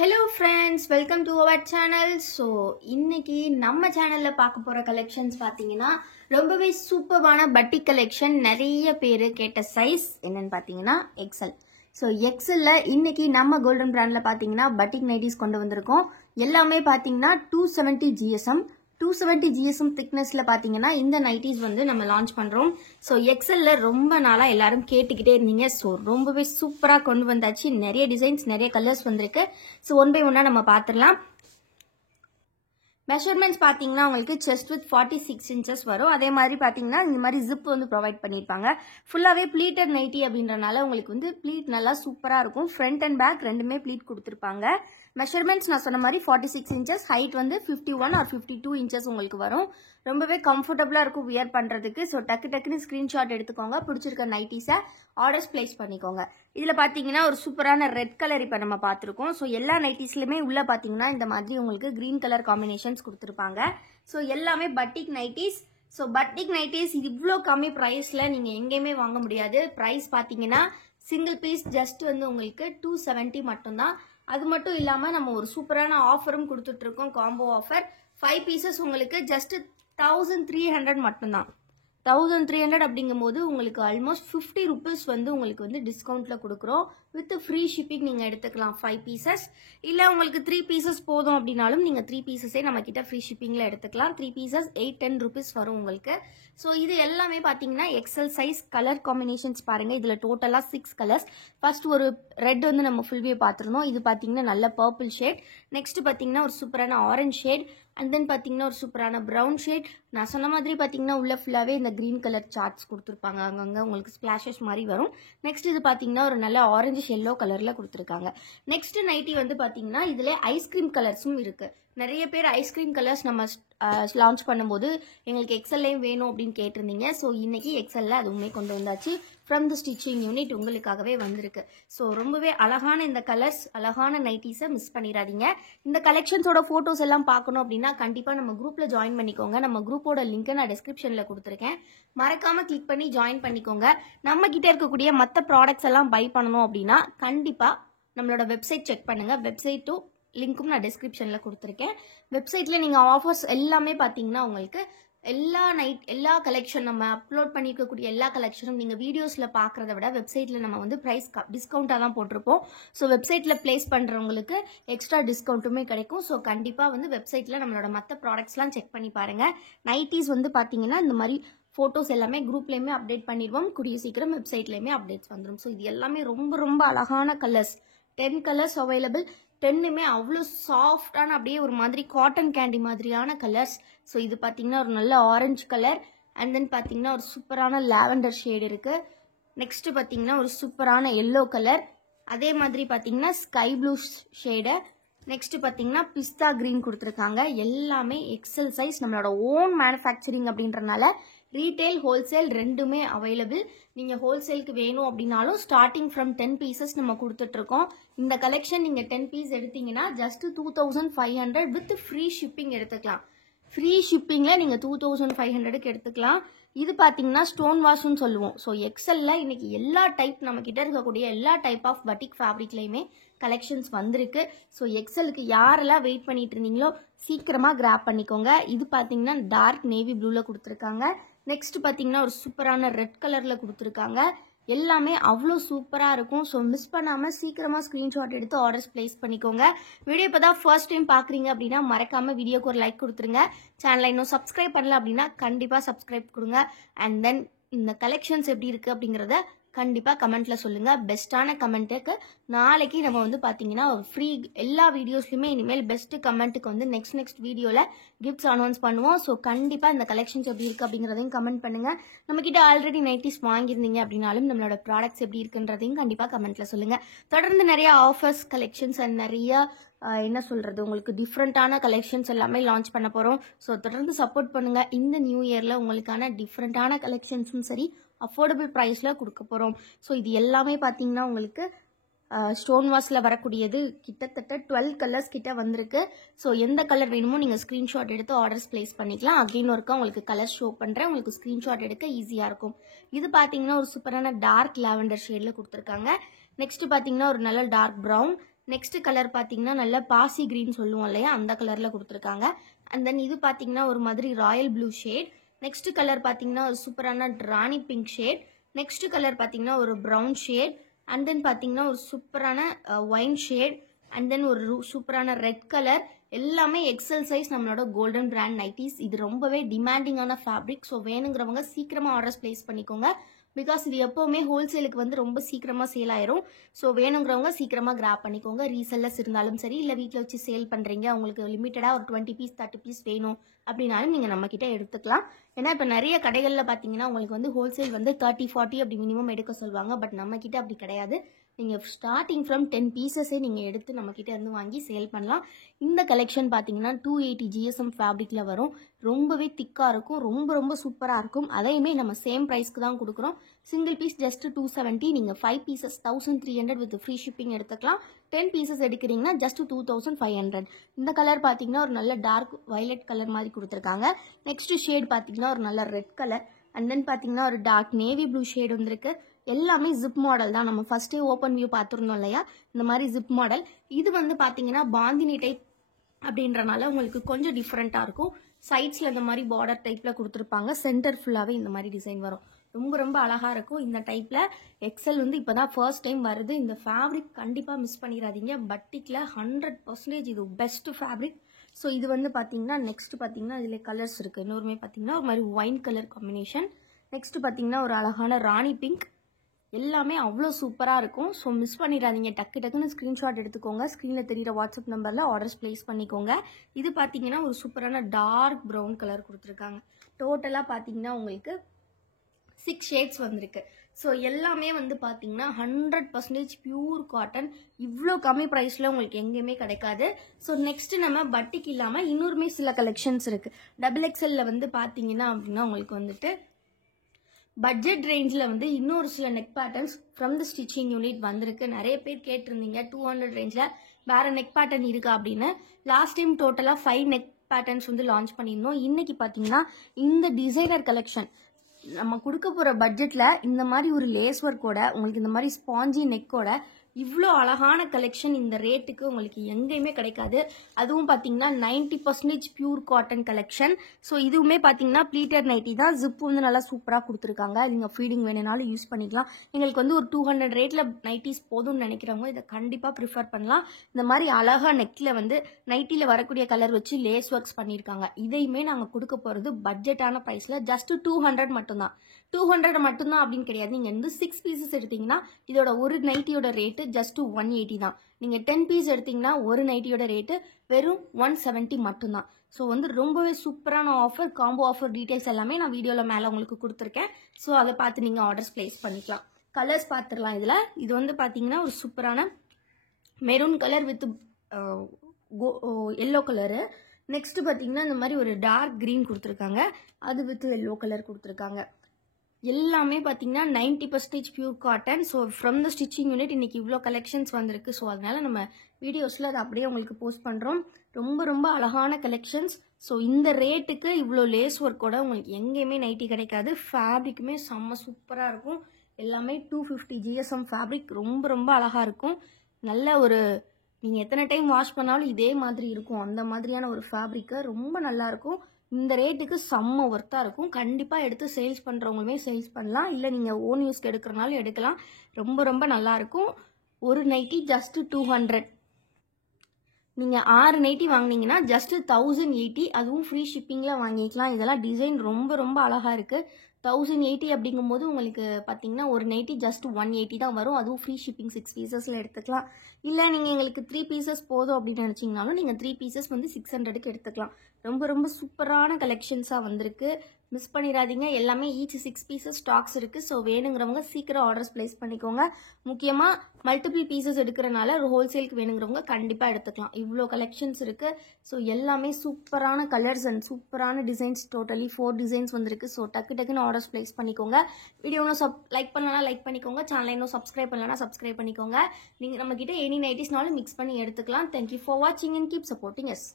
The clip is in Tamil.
Hello friends, welcome to our channel. So இன்னைக்கு நம்ம சேனல்ல பார்க்க போற கலெக்ஷன்ஸ் பாத்தீங்கன்னா ரொம்பவே சூப்பரான பட்டிக் கலெக்ஷன். நிறைய பேர் கேட்ட சைஸ் என்னன்னு பாத்தீங்கன்னா XL. ஸோ எக்ஸல்ல இன்னைக்கு நம்ம கோல்டன் பிராண்ட்ல பாத்தீங்கன்னா பட்டிக் நைட்டிஸ் கொண்டு வந்திருக்கோம். எல்லாமே பாத்தீங்கன்னா 270 GSM 270 GSM திக்னஸ்ல பாத்தீங்கன்னா இந்த நைட்டிஸ் வந்து நம்ம லான்ச் பண்றோம். ஸோ எக்ஸல்ல ரொம்ப நாளா எல்லாரும் கேட்டுக்கிட்டே இருந்தீங்க. ஸோ ரொம்பவே சூப்பரா கொண்டு வந்தாச்சு. நிறைய டிசைன்ஸ், நிறைய கலர்ஸ் வந்திருக்கு. ஸோ ஒன் பை ஒன்னா நம்ம பாத்துடலாம். மெஷர்மெண்ட்ஸ் பாத்தீங்கன்னா உங்களுக்கு செஸ்ட் வித் 46 inches வரும். அதே மாதிரி பாத்தீங்கன்னா இந்த மாதிரி ஜிப் வந்து ப்ரொவைட் பண்ணிருப்பாங்க. ஃபுல்லாவே ப்ளீட்டட் நைட்டி அப்படின்றனால உங்களுக்கு வந்து ப்ளீட் நல்லா சூப்பரா இருக்கும். ஃப்ரண்ட் அண்ட் பேக் ரெண்டுமே ப்ளீட் கொடுத்துருப்பாங்க. மெஷர்மெண்ட்ஸ் நான் சொன்ன மாதிரி 46 inches, ஹைட் வந்து 51 or 52 inches உங்களுக்கு வரும். ரொம்பவே கம்ஃபர்டபுளா இருக்கும் வியர் பண்றதுக்கு. ஸோ டக்குன்னு ஸ்கிரீன்ஷாட் எடுத்துக்கோங்க. பிடிச்சிருக்க நைட்டிஸை ஆர்டர்ஸ் பிளேஸ் பண்ணிக்கோங்க. இதுல பாத்தீங்கன்னா ஒரு சூப்பரான ரெட் கலர் இப்ப நம்ம பாத்துருக்கோம். ஸோ எல்லா நைட்டிஸ்லயுமே உள்ள பாத்தீங்கன்னா இந்த மாதிரி உங்களுக்கு கிரீன் கலர் காம்பினேஷன்ஸ் கொடுத்துருப்பாங்க. ஸோ எல்லாமே பட்டிக் நைட்டிஸ். ஸோ பட்டிக் நைட்டிஸ் இவ்வளோ கம்மி ப்ரைஸ்ல நீங்க எங்கேயுமே வாங்க முடியாது. ப்ரைஸ் பாத்தீங்கன்னா சிங்கிள் பீஸ் ஜஸ்ட் வந்து உங்களுக்கு 270 மட்டும்தான். அது மட்டும் இல்லாம நம்ம ஒரு சூப்பரான ஆஃபரும் கொடுத்துட்டு இருக்கோம். காம்போ ஆஃபர் 5 pieces உங்களுக்கு ஜஸ்ட் 1300 மட்டும்தான். 1300 அப்படிங்கும் போது உங்களுக்கு ஆல்மோஸ்ட் 50 rupees வந்து உங்களுக்கு வந்து டிஸ்கவுண்ட்ல கொடுக்குறோம். வித் ஃப்ரீ ஷிப்பிங் நீங்க எடுத்துக்கலாம் 5 pieces. இல்ல உங்களுக்கு 3 pieces போதும் அப்படின்னாலும் நீங்க 3 piecesே நம்ம கிட்ட ஃப்ரீ ஷிப்பிங்ல எடுத்துக்கலாம். 3 pieces 810 rupees வரும் உங்களுக்கு. ஸோ இது எல்லாமே பாத்தீங்கன்னா எக்ஸல் சைஸ். கலர் காம்பினேஷன்ஸ் பாருங்க. இதுல டோட்டலா 6 கலர்ஸ். ஃபர்ஸ்ட் ஒரு ரெட் வந்து நம்ம ஃபுல் வியூ பார்த்துருந்தோம். இது பாத்தீங்கன்னா நல்ல பர்பிள் ஷேட். நெக்ஸ்ட் பாத்தீங்கன்னா ஒரு சூப்பரான ஆரஞ்ச் ஷேட். அண்ட் தென் பாத்தீங்கன்னா ஒரு சூப்பரான பிரவுன் ஷேட். நான் சொன்ன மாதிரி பாத்தீங்கன்னா உள்ள ஃபுல்லாவே இந்த கிரீன் கலர் சார்ட்ஸ் கொடுத்துருப்பாங்க. அங்கங்க உங்களுக்கு ஸ்பிளாஷஸ் மாதிரி வரும். நெக்ஸ்ட் இது பாத்தீங்கன்னா ஒரு நல்ல ஆரஞ்சு எல்லோ கலர்ல கொடுத்துருக்காங்க. நெக்ஸ்ட் நைட்டி வந்து பாத்தீங்கன்னா இதுல ஐஸ்கிரீம் கலர்ஸும் இருக்கு. நிறைய பேர் ஐஸ்கிரீம் கலர்ஸ் நம்ம லான்ச் பண்ணும்போது எங்களுக்கு எக்ஸல்லையும் வேணும் அப்படின்னு கேட்டிருந்தீங்க. ஸோ இன்னைக்கு எக்ஸல்ல அதுவுமே கொண்டு வந்தாச்சு. ஃப்ரம் தி ஸ்டிச்சிங் யூனிட் உங்களுக்காகவே வந்திருக்கு. ஸோ ரொம்பவே அழகான இந்த கலர்ஸ், அழகான நைட்டிஸை மிஸ் பண்ணிடாதீங்க. இந்த கலெக்ஷன்ஸோட போட்டோஸ் எல்லாம் பார்க்கணும் அப்படின்னா கண்டிப்பா நம்ம குரூப்ல ஜாயின் பண்ணிக்கோங்க. நம்ம குரூப்போட லிங்க் நான் டிஸ்கிரிப்ஷன்ல கொடுத்துருக்கேன். மறக்காம கிளிக் பண்ணி ஜாயின் பண்ணிக்கோங்க. நம்ம கிட்ட இருக்கக்கூடிய மற்ற ப்ராடக்ட்ஸ் எல்லாம் பை பண்ணணும் அப்படின்னா கண்டிப்பா நம்மளோட வெப்சைட் செக் பண்ணுங்க. வெப்சைட்டும் லிங்க்கும் நான் டிஸ்கிரிப்ஷன்ல கொடுத்துருக்கேன். வெப்சைட்ல நீங்க ஆஃபர்ஸ் எல்லாமே பாத்தீங்கன்னா உங்களுக்கு எல்லா கலெக்ஷன் நம்ம அப்லோட் பண்ணிருக்கக்கூடிய எல்லா கலெக்ஷனும் நீங்க வீடியோஸ்ல பாக்குறத விட வெப்சைட்ல நம்ம வந்து பிரைஸ் டிஸ்கவுண்டா தான் போட்டிருப்போம். ஸோ வெப்சைட்ல பிளேஸ் பண்றவங்களுக்கு எக்ஸ்ட்ரா டிஸ்கவுண்ட்டுமே கிடைக்கும். ஸோ கண்டிப்பா வந்து வெப்சைட்ல நம்மளோட மற்ற ப்ராடக்ட்ஸ்லாம் செக் பண்ணி பாருங்க. நைட்டிஸ் வந்து பாத்தீங்கன்னா இந்த மாதிரி போட்டோஸ் எல்லாமே குரூப்லயுமே அப்டேட் பண்ணிடுவோம். கூடிய சீக்கிரம் வெப்சைட்லயுமே அப்டேட்ஸ் வந்துடும். ஸோ இது எல்லாமே ரொம்ப ரொம்ப அழகான கலர்ஸ். 10 colours available. 10மே அவ்வளோ சாஃப்டான அப்படியே ஒரு மாதிரி காட்டன் கேண்டி மாதிரியான கலர்ஸ். ஸோ இது பார்த்தீங்கன்னா ஒரு நல்ல ஆரஞ்சு கலர். அண்ட் தென் பார்த்தீங்கன்னா ஒரு சூப்பரான லாவெண்டர் ஷேடு இருக்கு. நெக்ஸ்ட் பார்த்தீங்கன்னா ஒரு சூப்பரான எல்லோ கலர். அதே மாதிரி பார்த்தீங்கன்னா ஸ்கை ப்ளூ ஷேடு. நெக்ஸ்ட் பார்த்தீங்கன்னா பிஸ்தா கிரீன் கொடுத்துருக்காங்க. எல்லாமே எக்ஸல் சைஸ். நம்மளோட ஓன் மேனுஃபேக்சரிங் அப்படின்றனால ரீட்டைல் ஹோல்சேல் ரெண்டுமே அவைலபிள். நீங்க ஹோல்சேலுக்கு வேணும் அப்படின்னாலும் ஸ்டார்டிங் ஃப்ரம் 10 pieces நம்ம கொடுத்துட்டு இருக்கோம். இந்த கலெக்ஷன் நீங்க 10 piece எடுத்தீங்கன்னா ஜஸ்ட் 2500 வித் ஃப்ரீ ஷிப்பிங் எடுத்துக்கலாம். ஃப்ரீ ஷிப்பிங்ல நீங்க 2500க்கு எடுத்துக்கலாம். இது பாத்தீங்கன்னா ஸ்டோன் வாஷ்னு சொல்லுவோம். ஸோ எக்ஸல்ல இன்னைக்கு எல்லா டைப் நம்ம கிட்ட இருக்கக்கூடிய எல்லா டைப் ஆஃப் பட்டிக் ஃபேப்ரிக்லயுமே கலெக்ஷன்ஸ் வந்திருக்கு. ஸோ எக்ஸலுக்கு யாரெல்லாம் வெயிட் பண்ணிட்டு இருந்தீங்களோ சீக்கிரமா கிராப் பண்ணிக்கோங்க. இது பாத்தீங்கன்னா டார்க் நேவி ப்ளூல கொடுத்துருக்காங்க. நெக்ஸ்ட் பாத்தீங்கன்னா ஒரு சூப்பரான ரெட் கலர்ல கொடுத்துருக்காங்க. எல்லாமே அவ்வளோ சூப்பரா இருக்கும். ஸோ மிஸ் பண்ணாம சீக்கிரமா ஸ்கிரீன்ஷாட் எடுத்து ஆர்டர்ஸ் பிளேஸ் பண்ணிக்கோங்க. வீடியோ இப்பதான் ஃபர்ஸ்ட் டைம் பாக்குறீங்க அப்படின்னா மறக்காம வீடியோக்கு ஒரு லைக் கொடுத்துருங்க. சேனலை இன்னும் சப்ஸ்கிரைப் பண்ணல அப்படின்னா கண்டிப்பா சப்ஸ்கிரைப் கொடுங்க. அண்ட் தென் இந்த கலெக்ஷன்ஸ் எப்படி இருக்கு அப்படிங்கறத கண்டிப்பா கமெண்ட்ல சொல்லுங்க. பெஸ்டான கமெண்ட்டுக்கு நாளைக்கு நம்ம வந்து பாத்தீங்கன்னா ஃப்ரீ எல்லா வீடியோஸ்லயுமே இனிமேல் பெஸ்ட் கமெண்ட்டுக்கு வந்து நெக்ஸ்ட் வீடியோல கிஃப்ட்ஸ் அனௌன்ஸ் பண்ணுவோம். ஸோ கண்டிப்பா இந்த கலெக்ஷன்ஸ் எப்படி இருக்கு அப்படிங்கறதையும் கமெண்ட் பண்ணுங்க. நம்ம கிட்ட ஆல்ரெடி நைட்டிஸ் வாங்கியிருந்தீங்க அப்படின்னாலும் நம்மளோட ப்ராடக்ட்ஸ் எப்படி இருக்குன்றதையும் கண்டிப்பா கமெண்ட்ல சொல்லுங்க. தொடர்ந்து நிறைய ஆஃபர்ஸ், கலெக்ஷன்ஸ் அண்ட் நிறைய என்ன சொல்றது உங்களுக்கு டிஃப்ரெண்டான கலெக்ஷன்ஸ் எல்லாமே லான்ச் பண்ண போறோம். ஸோ தொடர்ந்து சப்போர்ட் பண்ணுங்க. இந்த நியூ இயர்ல உங்களுக்கான டிஃப்ரெண்டான கலெக்ஷன்ஸும் சரி அஃபோர்டபுள் ப்ரைஸ்ல கொடுக்க போறோம். ஸோ இது எல்லாமே பாத்தீங்கன்னா உங்களுக்கு ஸ்டோன் வாஷ்ல வரக்கூடியது. கிட்டத்தட்ட 12 கலர்ஸ் கிட்ட வந்திருக்கு. ஸோ எந்த கலர் வேணுமோ நீங்க ஸ்கிரீன்ஷாட் எடுத்து ஆர்டர்ஸ் பிளேஸ் பண்ணிக்கலாம். அகைன் ஒருக்கா உங்களுக்கு கலர் ஷோ பண்றேன். உங்களுக்கு ஸ்கிரீன்ஷாட் எடுக்க ஈஸியா இருக்கும். இது பாத்தீங்கன்னா ஒரு சூப்பரான டார்க் லாவெண்டர் ஷேட்ல கொடுத்துருக்காங்க. நெக்ஸ்ட் பாத்தீங்கன்னா ஒரு நல்ல டார்க் ப்ரௌன். நெக்ஸ்ட் கலர் பார்த்தீங்கன்னா நல்ல பாசி கிரீன் சொல்லுவோம் இல்லையா, அந்த கலரில் கொடுத்துருக்காங்க. அண்ட் தென் இது பார்த்தீங்கன்னா ஒரு மாதிரி Royal blue shade. Next colour பார்த்தீங்கன்னா ஒரு சூப்பரான ராணி பிங்க் ஷேட். நெக்ஸ்ட் கலர் பார்த்தீங்கன்னா ஒரு ப்ரௌன் ஷேட். அண்ட் தென் பார்த்தீங்கன்னா ஒரு சூப்பரான ஒயின் ஷேட். அண்ட் தென் ஒரு சூப்பரான ரெட் கலர். எல்லாமே எக்ஸல் சைஸ் நம்மளோட கோல்டன் பிராண்ட் நைட்டிஸ். இது ரொம்பவே டிமாண்டிங்கான ஃபேப்ரிக். ஸோ வேணுங்கிறவங்க சீக்கிரமாக ஆர்டர்ஸ் பிளேஸ் பண்ணிக்கோங்க. பிகாஸ் இது எப்போவுமே ஹோல்சேலுக்கு வந்து ரொம்ப சீக்கிரமாக சேல் ஆயிரும். ஸோ வேணுங்கிறவங்க சீக்கிரமாக கிராப் பண்ணிக்கோங்க. ரீசெல்லர்ஸ் இருந்தாலும் சரி, இல்லை வீட்டில் வச்சு சேல் பண்ணுறீங்க, உங்களுக்கு லிமிட்டடாக ஒரு 20 பீஸ் 30 பீஸ் வேணும் அப்படின்னாலும் நீங்கள் நம்மக்கிட்ட எடுத்துக்கலாம். ஏன்னா இப்போ நிறைய கடைகளில் பார்த்தீங்கன்னா உங்களுக்கு வந்து ஹோல்சேல் வந்து 30 40 அப்படி மினிமம் எடுக்க சொல்லுவாங்க. பட் நம்மக்கிட்ட அப்படி கிடையாது. நீங்கள் ஸ்டார்டிங் ஃப்ரம் 10 பீசஸே நீங்கள் எடுத்து நம்மக்கிட்ட இருந்து வாங்கி சேல் பண்ணலாம். இந்த கலெக்ஷன் பார்த்தீங்கன்னா 280 GSM ஃபேப்ரிக்கில் வரும். ரொம்பவே திக்காக இருக்கும். ரொம்ப ரொம்ப சூப்பராக இருக்கும். அதையுமே நம்ம சேம் ப்ரைஸ்க்கு தான் கொடுக்குறோம். Single piece just 270. நீங்கள் 5 பீசஸ் 1300 வித் ஃப்ரீ ஷிப்பிங் எடுத்துக்கலாம். 10 பீசஸ் எடுக்கிறீங்கன்னா ஜஸ்ட் 2500. இந்த கலர் பார்த்தீங்கன்னா ஒரு நல்ல டார்க் வயலட் கலர் மாதிரி கொடுத்துருக்காங்க. நெக்ஸ்ட் ஷேட் பார்த்தீங்கன்னா ஒரு நல்ல ரெட் கலர். அண்ட் தென் பார்த்தீங்கன்னா ஒரு டார்க் நேவி ப்ளூ ஷேட் வந்திருக்கு. எல்லாமே ஜிப் மாடல் தான். நம்ம ஃபர்ஸ்டே ஓப்பன் வியூ பார்த்துருந்தோம் இல்லையா, இந்த மாதிரி ஜிப் மாடல். இது வந்து பார்த்தீங்கன்னா பாந்தினி டைப் அப்படின்றனால உங்களுக்கு கொஞ்சம் டிஃப்ரெண்ட்டாக இருக்கும். சைட்ஸில் இந்த மாதிரி பார்டர் டைப்பில் கொடுத்துருப்பாங்க. சென்டர் ஃபுல்லாகவே இந்த மாதிரி டிசைன் வரும். ரொம்ப ரொம்ப அழகாக இருக்கும். இந்த டைப்பில் எக்ஸல் வந்து இப்போ தான் ஃபர்ஸ்ட் டைம் வருது. இந்த ஃபேப்ரிக் கண்டிப்பாக மிஸ் பண்ணிடாதீங்க. பட்டிக்கில் 100% இது பெஸ்ட் ஃபேப்ரிக். ஸோ இது வந்து பார்த்தீங்கன்னா நெக்ஸ்ட் பார்த்தீங்கன்னா இதில் கலர்ஸ் இருக்குது. இன்னொருமே பார்த்தீங்கன்னா ஒரு மாதிரி ஒயின் கலர் காம்பினேஷன். நெக்ஸ்ட் பார்த்தீங்கன்னா ஒரு அழகான ராணி பிங்க். எல்லாமே அவ்வளோ சூப்பராக இருக்கும். ஸோ மிஸ் பண்ணிடாதீங்க. டக்குன்னு ஸ்க்ரீன்ஷாட் எடுத்துக்கோங்க. ஸ்க்ரீனில் தெரியிற வாட்ஸ்அப் நம்பரில் ஆர்டர்ஸ் ப்ளேஸ் பண்ணிக்கோங்க. இது பார்த்தீங்கன்னா ஒரு சூப்பரான டார்க் ப்ரௌன் கலர் கொடுத்துருக்காங்க. டோட்டலாக பார்த்தீங்கன்னா உங்களுக்கு 6 ஷேட்ஸ் வந்திருக்கு. ஸோ எல்லாமே வந்து பார்த்தீங்கன்னா 100% பியூர் காட்டன். இவ்வளோ கம்மி ப்ரைஸில் உங்களுக்கு எங்கேயுமே கிடைக்காது. ஸோ நெக்ஸ்ட் நம்ம பட்டிக்கு இல்லாமல் இன்னொருமே சில கலெக்ஷன்ஸ் இருக்குது. XXL வந்து பார்த்தீங்கன்னா அப்படின்னா உங்களுக்கு வந்துட்டு பட்ஜெட் ரேஞ்சில் வந்து இன்னொரு சில neck patterns from the stitching unit வந்திருக்கு. நிறைய பேர் கேட்டிருந்தீங்க 200 ரேஞ்சில் வேறு நெக் பேட்டர்ன் இருக்கா அப்படின்னு. லாஸ்ட் டைம் டோட்டலாக 5 நெக் பேட்டர்ன்ஸ் வந்து லான்ச் பண்ணியிருந்தோம். இன்னைக்கு பார்த்தீங்கன்னா இந்த டிசைனர் கலெக்ஷன் நம்ம கொடுக்க போகிற பட்ஜெட்டில் இந்த மாதிரி ஒரு லேஸ் ஒர்க்கோட உங்களுக்கு இந்த மாதிரி ஸ்பாஞ்சி நெக்கோட இவ்வளோ அழகான கலெக்ஷன் இந்த ரேட்டுக்கு உங்களுக்கு எங்கேயுமே கிடைக்காது. அதுவும் பார்த்தீங்கன்னா 90% பியூர் காட்டன் கலெக்ஷன். ஸோ இதுவுமே பார்த்தீங்கன்னா ப்ளீட்டட் நைட்டி தான். ஜிப் வந்து நல்லா சூப்பராக கொடுத்துருக்காங்க. நீங்கள் ஃபீடிங் வேணுனாலும் யூஸ் பண்ணிக்கலாம். எங்களுக்கு வந்து ஒரு 200 ரேட்டில் நைட்டிஸ் போதும்னு நினைக்கிறவங்க இதை கண்டிப்பாக ப்ரிஃபர் பண்ணலாம். இந்த மாதிரி அழகாக நெக்கில் வந்து நைட்டியில் வரக்கூடிய கலர் வச்சு லேஸ் ஒர்க்ஸ் பண்ணியிருக்காங்க. இதையுமே நாங்கள் கொடுக்க போகிறது பட்ஜெட்டான ப்ரைஸில் ஜஸ்ட் 200 மட்டும்தான். 200 மட்டும்தான் அப்படின்னு கிடையாது. நீங்கள் வந்து 6 பீசஸ் எடுத்தீங்கன்னா இதோட ஒரு நைட்டியோட ரேட்டு ஜஸ்ட் 180 தான். நீங்கள் 10 பீஸ் எடுத்தீங்கன்னா ஒரு நைட்டியோட ரேட்டு வெறும் 170 மட்டும்தான். ஸோ வந்து ரொம்பவே சூப்பரான ஆஃபர். காம்போ ஆஃபர் டீட்டெயில்ஸ் எல்லாமே நான் வீடியோவில் மேலே உங்களுக்கு கொடுத்துருக்கேன். ஸோ அதை பார்த்து நீங்கள் ஆர்டர்ஸ் ப்ளேஸ் பண்ணிக்கலாம். கலர்ஸ் பார்த்துடலாம். இதில் இது வந்து பார்த்தீங்கன்னா ஒரு சூப்பரான maroon colour with yellow colour. Next பார்த்தீங்கன்னா இந்த மாதிரி ஒரு டார்க் க்ரீன் கொடுத்துருக்காங்க. அது வித் எல்லோ கலர் கொடுத்துருக்காங்க. எல்லாமே பார்த்தீங்கன்னா 90% pure cotton. So from the stitching unit இன்னைக்கு இவ்வளோ கலெக்ஷன்ஸ் வந்திருக்கு. ஸோ அதனால நம்ம வீடியோஸில் அதை அப்படியே உங்களுக்கு போஸ்ட் பண்ணுறோம். ரொம்ப ரொம்ப அழகான கலெக்ஷன்ஸ். ஸோ இந்த ரேட்டுக்கு இவ்வளோ லேஸ் ஒர்க்கோட உங்களுக்கு எங்கேயுமே நைட்டி கிடைக்காது. ஃபேப்ரிக்குமே செம்ம சூப்பராக இருக்கும். எல்லாமே 250 GSM ஃபேப்ரிக். ரொம்ப ரொம்ப அழகாக இருக்கும். நல்ல ஒரு நீங்கள் எத்தனை டைம் வாஷ் பண்ணாலும் இதே மாதிரி இருக்கும். அந்த மாதிரியான ஒரு ஃபேப்ரிக்கு ரொம்ப நல்லாயிருக்கும். இந்த ரேட்டுக்கு செம்ம ஒர்த்தாக இருக்கும். கண்டிப்பாக எடுத்து சேல்ஸ் பண்ணுறவங்களுமே சேல்ஸ் பண்ணலாம். இல்லை நீங்கள் ஓன் யூஸ்க்கு எடுக்கிறனாலும் எடுக்கலாம். ரொம்ப ரொம்ப நல்லாயிருக்கும். ஒரு நைட்டி ஜஸ்ட் 200. நீங்கள் 6 நைட்டி வாங்கினீங்கன்னா ஜஸ்ட் 1080. அதுவும் ஃப்ரீ ஷிப்பிங்கில் வாங்கிக்கலாம். இதெல்லாம் டிசைன் ரொம்ப ரொம்ப அழகாக இருக்குது. 1080 அப்படிங்கும்போது உங்களுக்கு பார்த்தீங்கன்னா ஒரு நைட்டி ஜஸ்ட் 180 தான் வரும். அதுவும் ஃப்ரீ ஷிப்பிங் 6 பீசஸில் எடுத்துக்கலாம். இல்லை நீங்கள் எங்களுக்கு 3 பீசஸ் போதும் அப்படின்னு நினச்சிங்கனாலும் நீங்கள் 3 பீசஸ் வந்து 600க்கு எடுத்துக்கலாம். ரொம்ப ரொம்ப சூப்பரான கலெக்ஷன்ஸாக வந்திருக்கு. மிஸ் பண்ணிடாதீங்க. எல்லாமே ஈச் 6 பீசஸ் ஸ்டாக்ஸ் இருக்குது. ஸோ வேணுங்கிறவங்க சீக்கிரம் ஆர்டர்ஸ் ப்ளேஸ் பண்ணிக்கோங்க. முக்கியமாக மல்டிபிள் பீசஸ் எடுக்கிறனால ஒரு ஹோல்சேலுக்கு வேணுங்கிறவங்க கண்டிப்பாக எடுத்துக்கலாம். இவ்வளோ கலெக்ஷன்ஸ் இருக்குது. ஸோ எல்லாமே சூப்பரான கலர்ஸ் அண்ட் சூப்பரான டிசைன்ஸ். டோட்டலி 4 டிசைன்ஸ் வந்திருக்கு. ஸோ டக்குன்னு ஆர்டர்ஸ் ப்ளேஸ் பண்ணிக்கோங்க. வீடியோ இன்னும் லைக் பண்ணலாம் லைக் பண்ணிக்கோங்க. சேனலை இன்னும் சப்ஸ்கிரைப் பண்ணலன்னா சப்ஸ்கிரைப் பண்ணிக்கோங்க. நீங்கள் நம்மக்கிட்ட எனி நைட்டிஸ்னாலும் மிக்ஸ் பண்ணி எடுத்துக்கலாம். தேங்க்யூ ஃபார் வாட்சிங் அண்ட் கீப் சப்போர்ட்டிங் எஸ்.